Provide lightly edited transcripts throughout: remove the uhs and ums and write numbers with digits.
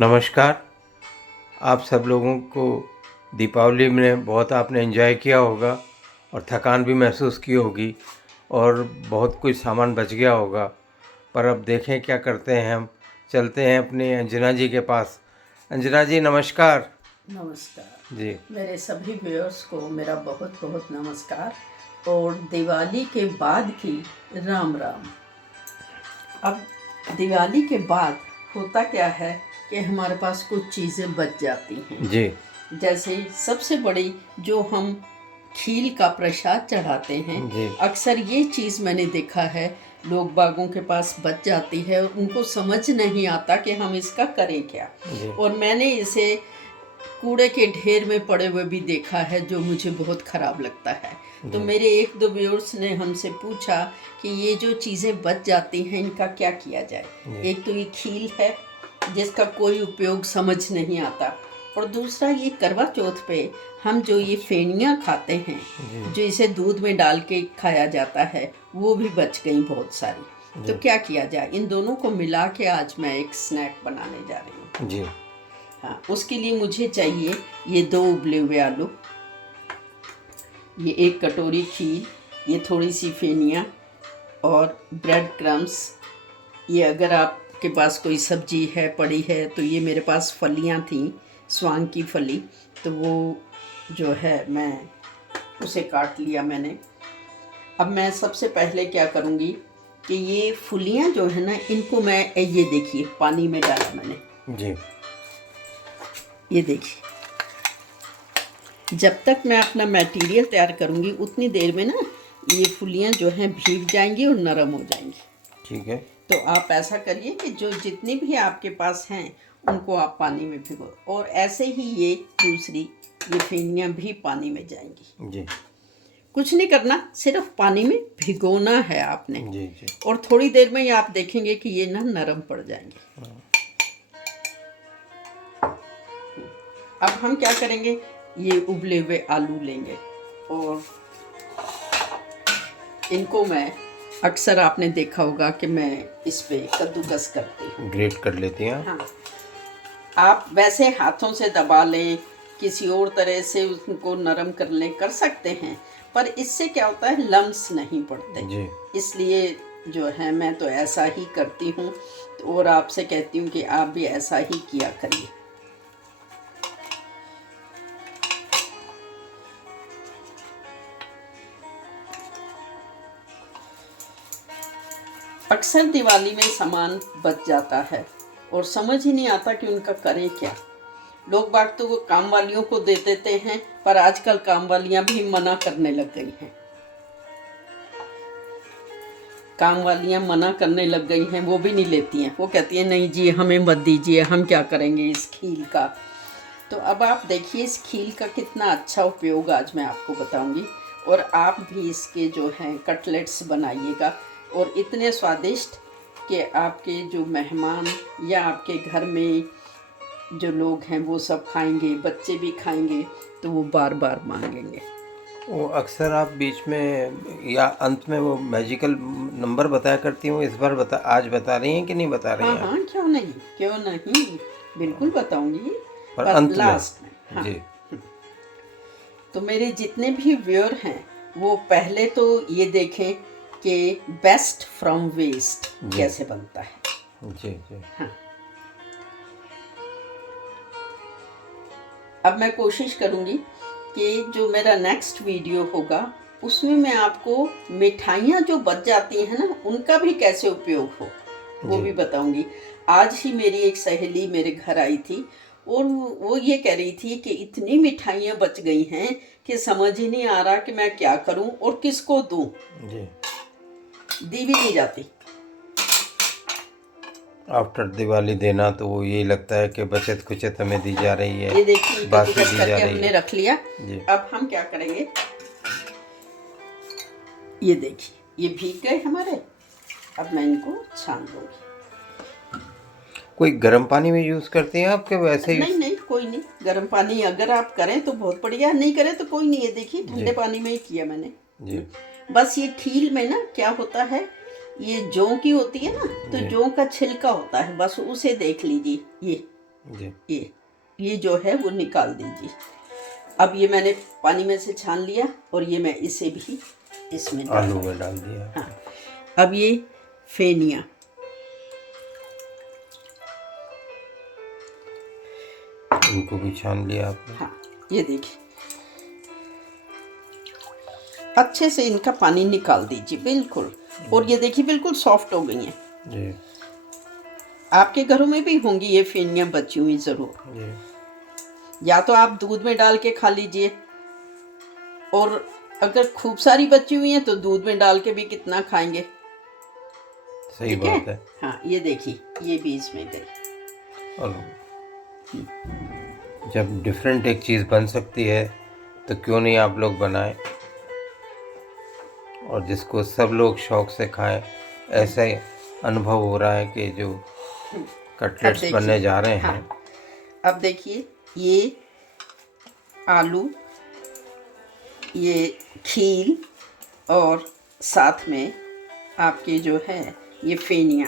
नमस्कार। आप सब लोगों को दीपावली में बहुत आपने एंजॉय किया होगा और थकान भी महसूस की होगी और बहुत कुछ सामान बच गया होगा। पर अब देखें क्या करते हैं। हम चलते हैं अपनी अंजना जी के पास। अंजना जी नमस्कार। नमस्कार जी मेरे सभी व्यूअर्स को मेरा बहुत बहुत नमस्कार और दिवाली के बाद की राम राम। अब दिवाली के बाद होता क्या है कि हमारे पास कुछ चीज़ें बच जाती हैं। जी जैसे सबसे बड़ी जो हम खील का प्रसाद चढ़ाते हैं, जी अक्सर ये चीज़ मैंने देखा है लोग बागों के पास बच जाती है, उनको समझ नहीं आता कि हम इसका करें क्या। जी और मैंने इसे कूड़े के ढेर में पड़े हुए भी देखा है, जो मुझे बहुत ख़राब लगता है। तो जी मेरे एक दो व्यूअर्स ने हमसे पूछा कि ये जो चीज़ें बच जाती हैं इनका क्या किया जाए। जी एक तो ये खील है जिसका कोई उपयोग समझ नहीं आता, और दूसरा ये करवा चौथ पे हम जो ये फेनियाँ खाते हैं, जी जो इसे दूध में डाल के खाया जाता है, वो भी बच गई बहुत सारी। तो जी क्या किया जाए, इन दोनों को मिला के आज मैं एक स्नैक बनाने जा रही हूँ। जी हाँ, उसके लिए मुझे चाहिए ये 2 उबले हुए आलू, ये 1 कटोरी खीर, ये थोड़ी सी फेनिया और ब्रेड क्रम्स। ये अगर आपके पास कोई सब्जी है पड़ी है तो ये मेरे पास फलियाँ थीं, स्वांग की फली, तो वो जो है मैं उसे काट लिया मैंने। अब मैं सबसे पहले क्या करूँगी कि ये फलियाँ जो है ना, इनको मैं ये देखिए पानी में डाला मैंने, जी ये देखिए। जब तक मैं अपना मटेरियल तैयार करूँगी उतनी देर में ना ये फुलियाँ जो हैं भीग जाएंगी और नरम हो जाएंगी। ठीक है। तो आप ऐसा करिए कि जो जितनी भी आपके पास हैं उनको आप पानी में भिगो, और ऐसे ही ये दूसरी ये फेनियाँ भी पानी में जाएंगी। जी कुछ नहीं करना, सिर्फ पानी में भिगोना है आपने। जी जी और थोड़ी देर में ही आप देखेंगे कि ये ना नरम पड़ जाएंगे। अब हम क्या करेंगे, ये उबले हुए आलू लेंगे और इनको मैं, अक्सर आपने देखा होगा कि मैं इस पे कद्दूकस करती हूँ। ग्रेट कर लेती हैं। हाँ, आप वैसे हाथों से दबा लें, किसी और तरह से उनको नरम कर लें, कर सकते हैं, पर इससे क्या होता है लम्स नहीं पड़ते। जी इसलिए जो है मैं तो ऐसा ही करती हूँ, और आपसे कहती हूँ कि आप भी ऐसा ही किया करिए। अक्सर दिवाली में सामान बच जाता है और समझ ही नहीं आता कि उनका करें क्या। लोग बाग तो वो काम वालियों को दे देते हैं, पर आजकल काम वालियां भी मना करने लग गई हैं। काम वालियां मना करने लग गई हैं, वो भी नहीं लेती हैं। वो कहती हैं नहीं जी हमें मत दीजिए, हम क्या करेंगे इस खील का। तो अब आप देखिए इस खील का कितना अच्छा उपयोग आज मैं आपको बताऊंगी, और आप भी इसके जो हैं कटलेट्स बनाइएगा, और इतने स्वादिष्ट कि आपके जो मेहमान या आपके घर में जो लोग हैं वो सब खाएंगे, बच्चे भी खाएंगे, तो वो बार बार मांगेंगे। वो अक्सर आप बीच में या अंत में वो मैजिकल नंबर बताया करती हूँ। इस बार आज बता रही हैं कि नहीं बता रही हाँ हैं? हाँ, क्यों नहीं, क्यों नहीं, बिल्कुल बताऊंगी, पर पर अंत में। लास्ट में। हाँ, जी तो मेरे जितने भी व्यूअर हैं वो पहले तो ये देखें कि बेस्ट फ्रॉम वेस्ट जी कैसे बनता है। जी जी हाँ, अब मैं कोशिश करूँगी कि जो मेरा नेक्स्ट वीडियो होगा उसमें मैं आपको मिठाइयाँ जो बच जाती हैं ना उनका भी कैसे उपयोग हो वो जी भी बताऊंगी। आज ही मेरी एक सहेली मेरे घर आई थी और वो ये कह रही थी कि इतनी मिठाइयाँ बच गई हैं कि समझ ही नहीं आ रहा कि मैं क्या करूं और किसको दूं, जी। दी भी नहीं जाती। आफ्टर दिवाली देना तो वो यही लगता है कि बचत कुचत हमें दी जा रही ये है, देखिए बासी कद्दूकस दी जा करके रही हमने है। रख लिया। जी अब हम क्या करेंगे, ये देखिए ये भीग गए हमारे। अब मैं इनको छान दूंगी। कोई गर्म पानी में यूज़ करती हैं आप कि वैसे ही? नहीं नहीं, कोई नहीं, गर्म पानी अगर आप करें तो बहुत बढ़िया, नहीं करें तो कोई नहीं है। देखिए जी ठंडे पानी में ही किया मैंने। जी बस ये खील में ना क्या होता है, ये जौ की होती है ना, तो जी जौ का छिलका होता है, बस उसे देख लीजिए। जी। ये जो है वो निकाल दीजिए। अब ये मैंने पानी में से छान लिया और ये मैं इसे भी इसमें डाल आलू में डाल दिया। हाँ। अब ये फेनिया, इनको भी छान लिया आपने। हाँ ये देखिए, अच्छे से इनका पानी निकाल दीजिए बिल्कुल। और ये देखिए बिल्कुल सॉफ्ट हो गई हैं। जी आपके घरों में भी होंगी ये फेनियाँ बची हुई ज़रूर। जी। या तो आप दूध में डाल के खा लीजिए, और अगर खूब सारी बची हुई हैं तो दूध में डाल के भी कितना खाएंगे। सही ठीक बात है। हाँ ये देखिए, ये भी इसमें गई। और जब डिफरेंट एक चीज़ बन सकती है तो क्यों नहीं आप लोग बनाएं, और जिसको सब लोग शौक से खाएं। ऐसा ही अनुभव हो रहा है कि जो अब कटलेट्स देखिए, बनने जा रहे हैं। हाँ, अब देखिए ये आलू, ये खील, और साथ में आपके जो है ये फेनिया,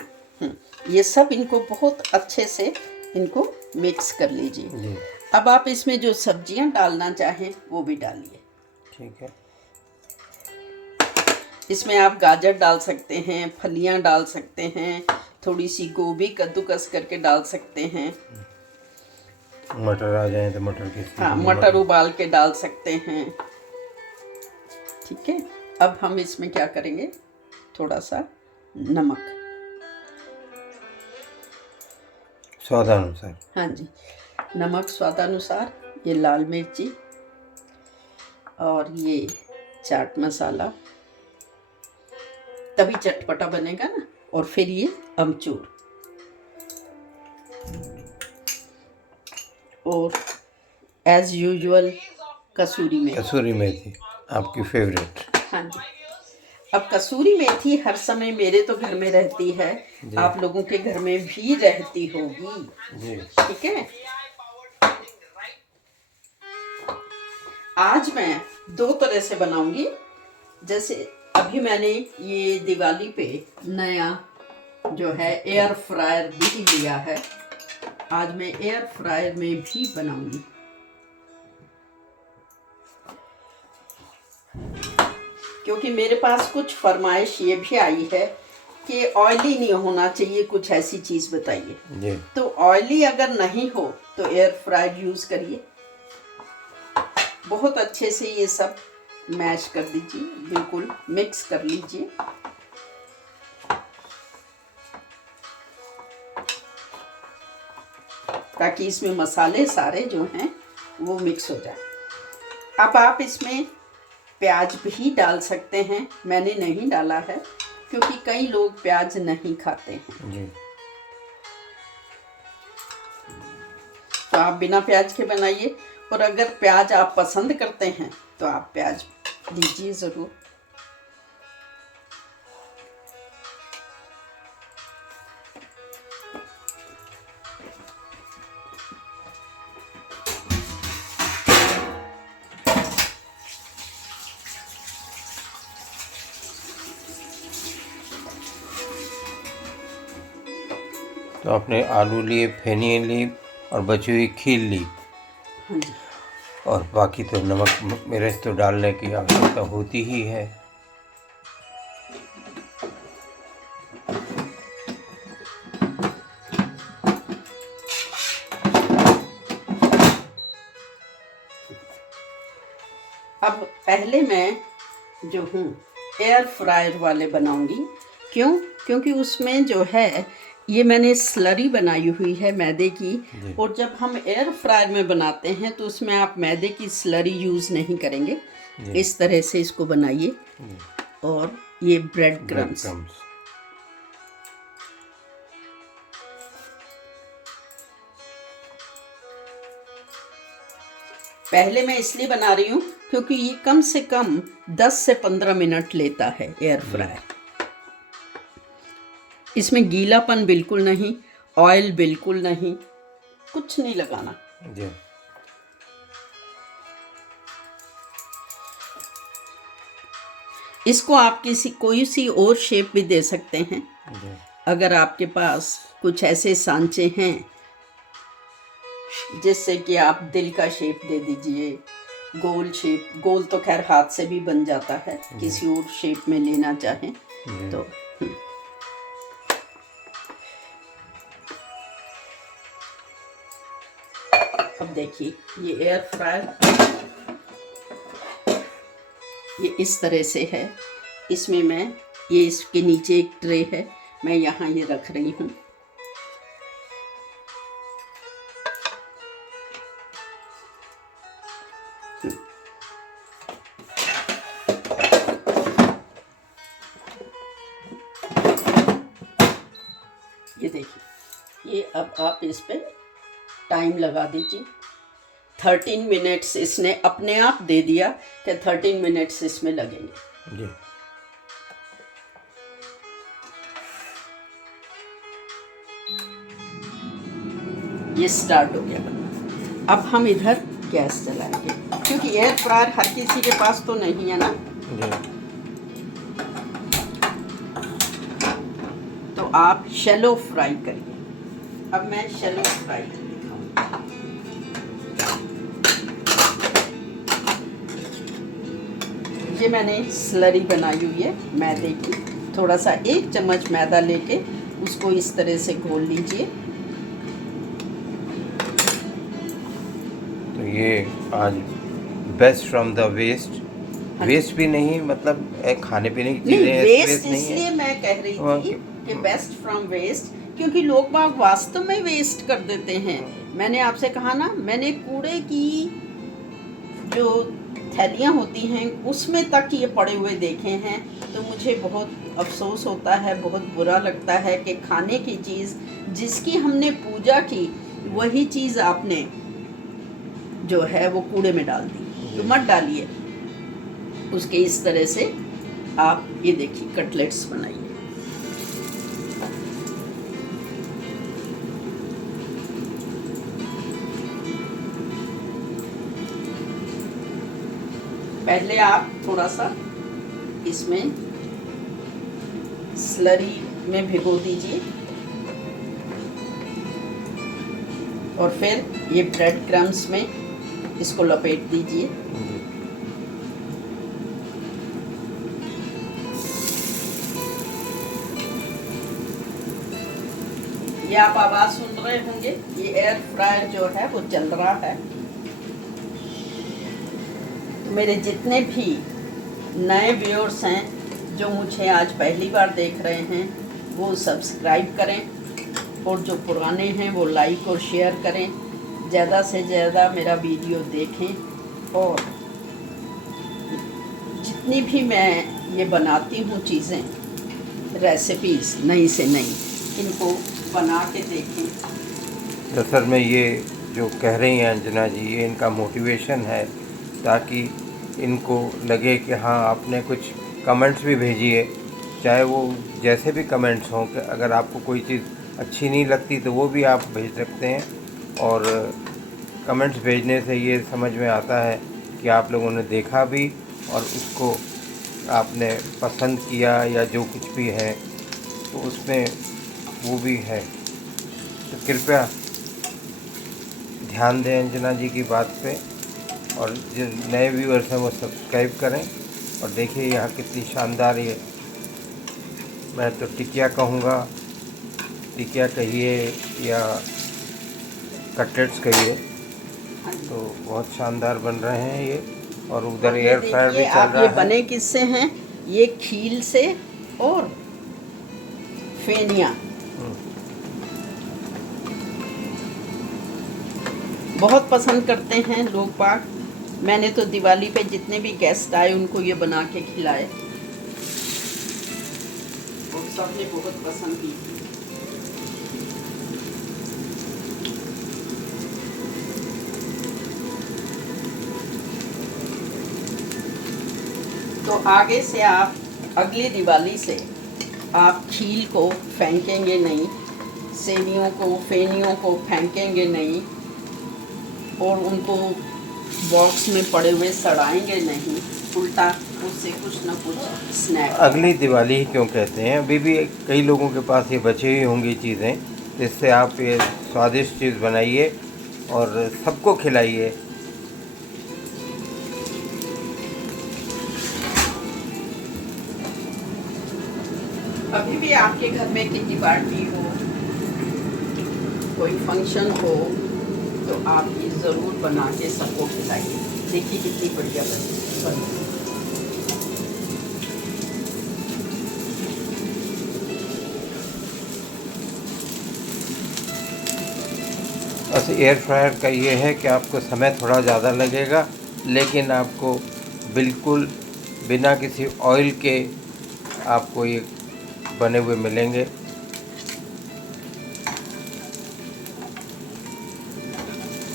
ये सब इनको बहुत अच्छे से इनको मिक्स कर लीजिए। जी अब आप इसमें जो सब्जियां डालना चाहें वो भी डालिए। ठीक है। इसमें आप गाजर डाल सकते हैं, फलियां डाल सकते हैं, थोड़ी सी गोभी कद्दूकस करके डाल सकते हैं। मटर आ जाए तो मटर की हाँ, सीधी मटर उबाल के डाल सकते हैं। ठीक है। अब हम इसमें क्या करेंगे, थोड़ा सा नमक, स्वादानुसार। हाँ जी, नमक स्वादानुसार, ये लाल मिर्ची, और ये चाट मसाला, तभी चटपटा बनेगा ना। और फिर ये अमचूर, और एज यूजुअल कसूरी मेथी। कसूरी मेथी आपकी फेवरेट। हाँ जी। अब कसूरी मेथी हर समय मेरे तो घर में रहती है, आप लोगों के घर में भी रहती होगी। जी ठीक है। आज मैं दो तरह से बनाऊंगी। जैसे अभी मैंने ये दिवाली पे नया जो है एयर फ्रायर भी लिया है, आज मैं एयर फ्रायर में भी बनाऊंगी। क्योंकि मेरे पास कुछ फरमाइश ये भी आई है कि ऑयली नहीं होना चाहिए, कुछ ऐसी चीज़ बताइए। जी। तो ऑयली अगर नहीं हो तो एयर फ्रायर यूज़ करिए। बहुत अच्छे से ये सब मैश कर दीजिए, बिल्कुल मिक्स कर लीजिए। ताकि इसमें मसाले सारे जो हैं वो मिक्स हो जाए। अब आप इसमें प्याज भी डाल सकते हैं, मैंने नहीं डाला है क्योंकि कई लोग प्याज नहीं खाते हैं। जी। तो आप बिना प्याज के बनाइए, और अगर प्याज आप पसंद करते हैं तो आप प्याज दीजिए ज़रूर। तो आपने आलू लिए, फेनी ली और बची हुई खील ली, हाँ जी। और बाकी तो नमक मिर्च तो डालने की आवश्यकता होती ही है। अब पहले मैं जो हूँ एयर फ्रायर वाले बनाऊंगी। क्यों? क्योंकि उसमें जो है ये मैंने स्लरी बनाई हुई है मैदे की, और जब हम एयर फ्रायर में बनाते हैं तो उसमें आप मैदे की स्लरी यूज़ नहीं करेंगे। इस तरह से इसको बनाइए। और ये ब्रेड क्रम्स, पहले मैं इसलिए बना रही हूँ क्योंकि ये कम से कम 10 से 15 मिनट लेता है एयर फ्रायर। इसमें गीलापन बिल्कुल नहीं, ऑयल बिल्कुल नहीं, कुछ नहीं लगाना। जी। इसको आप कोई सी और शेप भी दे सकते हैं। जी। अगर आपके पास कुछ ऐसे सांचे हैं जिससे कि आप दिल का शेप दे दीजिए, गोल शेप। गोल तो खैर हाथ से भी बन जाता है, किसी और शेप में लेना चाहें तो। अब देखिए ये एयर फ्रायर ये इस तरह से है। इसमें मैं ये इसके नीचे एक ट्रे है, मैं यहाँ ये रख रही हूँ। ये देखिए, ये अब आप इस पे टाइम लगा दीजिए। 13 मिनट्स इसने अपने आप दे दिया कि 13 मिनट्स इसमें लगेंगे जी। ये स्टार्ट हो गया बनना। अब हम इधर गैस जलाएंगे, क्योंकि एयर फ्रायर हर किसी के पास तो नहीं है ना। जी। तो आप शैलो फ्राई करिए। अब मैं शैलो फ्राई दिखाऊंगी। ये मैंने स्लरी बनाई हुई है मैदे की। थोड़ा सा 1 चम्मच मैदा लेके उसको इस तरह से घोल लीजिए। तो ये आज best from the waste. Waste भी नहीं, मतलब खाने पीने की नहीं, चीज़ें वेस्ट नहीं इसलिए है। मैं कह रही हाँ, थी कि बेस्ट फ्रॉम वेस्ट, क्योंकि लोग बाग वास्तव में वेस्ट कर देते हैं। मैंने आपसे कहा ना, मैंने कूड़े की जो थैलियाँ होती हैं उसमें तक ये पड़े हुए देखे हैं। तो मुझे बहुत अफसोस होता है, बहुत बुरा लगता है कि खाने की चीज़ जिसकी हमने पूजा की, वही चीज़ आपने जो है वो कूड़े में डाल दी। तो मत डालिए उसके। इस तरह से आप ये देखिए कटलेट्स बनाइए। पहले आप थोड़ा सा इसमें स्लरी में भिगो दीजिए और फिर ये ब्रेड क्रम्स में इसको लपेट दीजिए। ये आप आवाज़ सुन रहे होंगे, ये एयर फ्रायर जो है वो चल रहा है। तो मेरे जितने भी नए व्यूअर्स हैं जो मुझे आज पहली बार देख रहे हैं, वो सब्सक्राइब करें और जो पुराने हैं वो लाइक और शेयर करें। ज़्यादा से ज़्यादा मेरा वीडियो देखें और जितनी भी मैं ये बनाती हूँ चीज़ें, रेसिपीज़ नई से नई, इनको बना के देखें। दरअसल में ये जो कह रही हैं अंजना जी, ये इनका मोटिवेशन है, ताकि इनको लगे कि हाँ आपने कुछ कमेंट्स भी भेजिए, चाहे वो जैसे भी कमेंट्स हों। कि अगर आपको कोई चीज़ अच्छी नहीं लगती तो वो भी आप भेज सकते हैं। और कमेंट्स भेजने से ये समझ में आता है कि आप लोगों ने देखा भी और उसको आपने पसंद किया, या जो कुछ भी है तो उसमें वो भी है। तो कृपया ध्यान दें अंजना जी की बात पे, और जो नए व्यूअर्स हैं वो सब्सक्राइब करें। और देखिए यहाँ कितनी शानदार ये, मैं तो टिकिया कहूँगा, टिकिया कहिए या कटलेट्स कहिए, तो बहुत शानदार बन रहे हैं ये। और उधर एयर फ्रायर भी चल आप रहा ये है। बने किससे हैं? ये खील से और फेनिया। बहुत पसंद करते हैं लोग बाग। मैंने तो दिवाली पे जितने भी गेस्ट आए उनको ये बना के खिलाए और सबने बहुत पसंद की। तो आगे से आप अगली दिवाली से आप खील को फेंकेंगे नहीं, सेवियों को, फेनियों को फेंकेंगे नहीं और उनको बॉक्स में पड़े हुए सड़ाएंगे नहीं, उल्टा उससे कुछ न कुछ स्नैक। अगली दिवाली ही क्यों कहते हैं, अभी भी कई लोगों के पास ये बची हुई होंगी चीज़ें। तो इससे आप ये स्वादिष्ट चीज़ बनाइए और सबको खिलाइए। अभी भी आपके घर में किटी पार्टी हो, कोई फंक्शन हो, तो आप ये ज़रूर बना के सबको खिलाइए। देखिए कितनी बढ़िया बनी। बस एयर फ्रायर का ये है कि आपको समय थोड़ा ज़्यादा लगेगा, लेकिन आपको बिल्कुल बिना किसी ऑयल के आपको ये बने हुए मिलेंगे।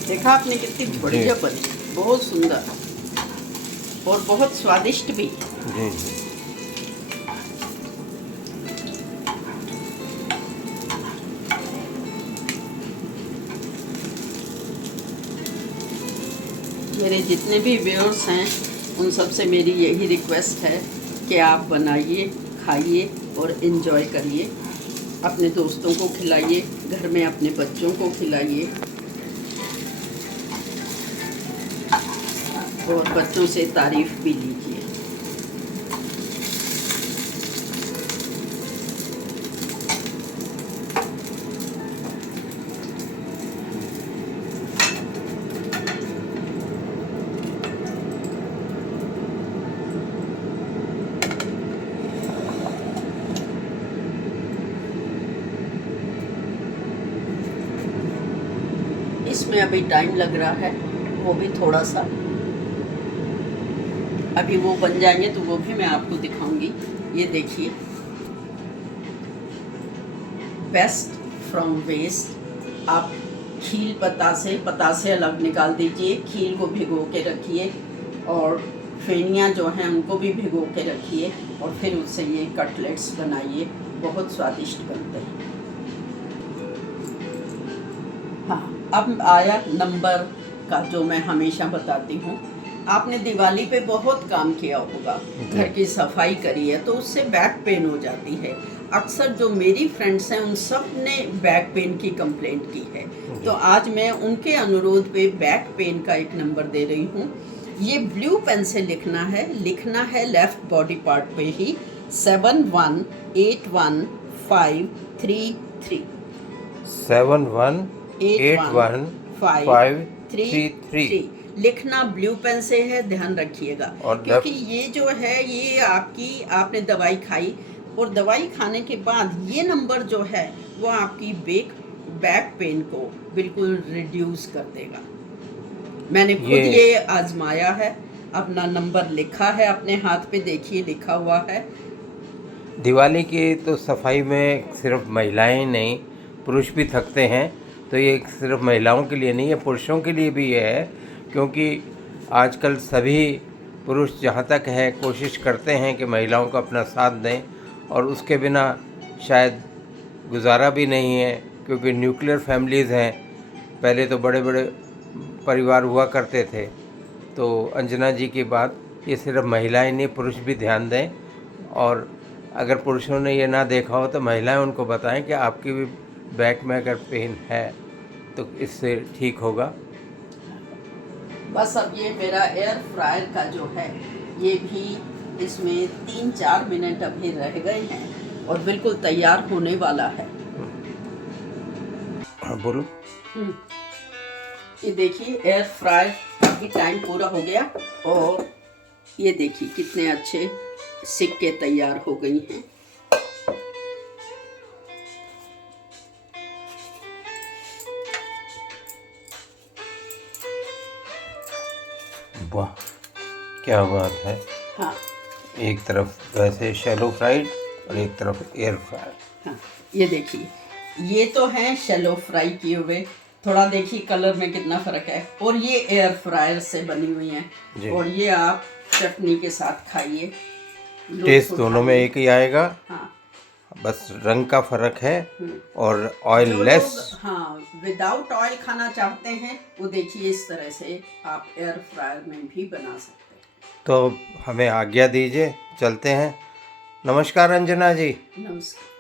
देखा आपने कितनी बढ़िया बनी, बहुत सुंदर और बहुत स्वादिष्ट भी। जी जी। मेरे जितने भी व्यूअर्स हैं उन सब से मेरी यही रिक्वेस्ट है कि आप बनाइए, खाइए और इन्जॉय करिए। अपने दोस्तों को खिलाइए, घर में अपने बच्चों को खिलाइए और बच्चों से तारीफ भी लीजिए। इसमें अभी टाइम लग रहा है, वो भी थोड़ा सा, अभी वो बन जाएंगे तो वो भी मैं आपको दिखाऊंगी। ये देखिए, बेस्ट फ्रॉम वेस्ट। आप खील पतासे अलग निकाल दीजिए, खील को भिगो के रखिए और फेनियाँ जो हैं उनको भी भिगो के रखिए और फिर उससे ये कटलेट्स बनाइए, बहुत स्वादिष्ट बनते हैं। हाँ, अब आया नंबर का जो मैं हमेशा बताती हूँ। आपने दिवाली पे बहुत काम किया होगा, घर की सफाई करी है, तो उससे बैक पेन हो जाती है। अक्सर जो मेरी फ्रेंड्स हैं उन सब ने बैक पेन की कंप्लेंट की है, तो आज मैं उनके अनुरोध पे बैक पेन का एक नंबर दे रही हूँ। ये ब्लू पेन से लिखना है लेफ्ट बॉडी पार्ट पे ही 71815333 71815333 लिखना ब्लू पेन से है, ध्यान रखिएगा। और क्योंकि ये जो है ये आपने दवाई खाई और दवाई खाने के बाद ये नंबर जो है वो आपकी बैक पेन को बिल्कुल रिड्यूस कर देगा। मैंने खुद ये आजमाया है, अपना नंबर लिखा है अपने हाथ पे, देखिए लिखा हुआ है। दिवाली की तो सफाई में सिर्फ महिलाएं ही नहीं, पुरुष भी थकते हैं, तो ये सिर्फ महिलाओं के लिए नहीं है, पुरुषों के लिए भी ये है। क्योंकि आजकल सभी पुरुष जहाँ तक है कोशिश करते हैं कि महिलाओं को अपना साथ दें, और उसके बिना शायद गुजारा भी नहीं है। क्योंकि न्यूक्लियर फैमिलीज़ हैं, पहले तो बड़े बड़े परिवार हुआ करते थे। तो अंजना जी की बात, ये सिर्फ महिलाएं नहीं, पुरुष भी ध्यान दें। और अगर पुरुषों ने ये ना देखा हो तो महिलाएं उनको बताएं कि आपकी भी बैक में अगर पेन है तो इससे ठीक होगा। बस अब ये मेरा एयर फ्रायर का जो है ये भी, इसमें 3-4 मिनट अभी रह गए हैं और बिल्कुल तैयार होने वाला है। हाँ बोलो। ये देखिए एयर फ्रायर का भी टाइम पूरा हो गया और ये देखिए कितने अच्छे सिक्के तैयार हो गई हैं। वाह क्या बात है। हाँ, एक तरफ वैसे शैलो फ्राइड और एक तरफ एयर फ्रायर। हाँ, ये देखिए, ये तो हैं शैलो फ्राई किए हुए, थोड़ा देखिए कलर में कितना फ़र्क है, और ये एयर फ्रायर से बनी हुई हैं और ये आप चटनी के साथ खाइए। टेस्ट दोनों में एक ही आएगा। हाँ, बस रंग का फ़र्क है और ऑयल लेस। हाँ, विदाउट ऑयल खाना चाहते हैं वो देखिए इस तरह से आप एयर फ्रायर में भी बना सकते हैं। तो हमें आज्ञा दीजिए, चलते हैं। नमस्कार अंजना जी। नमस्कार।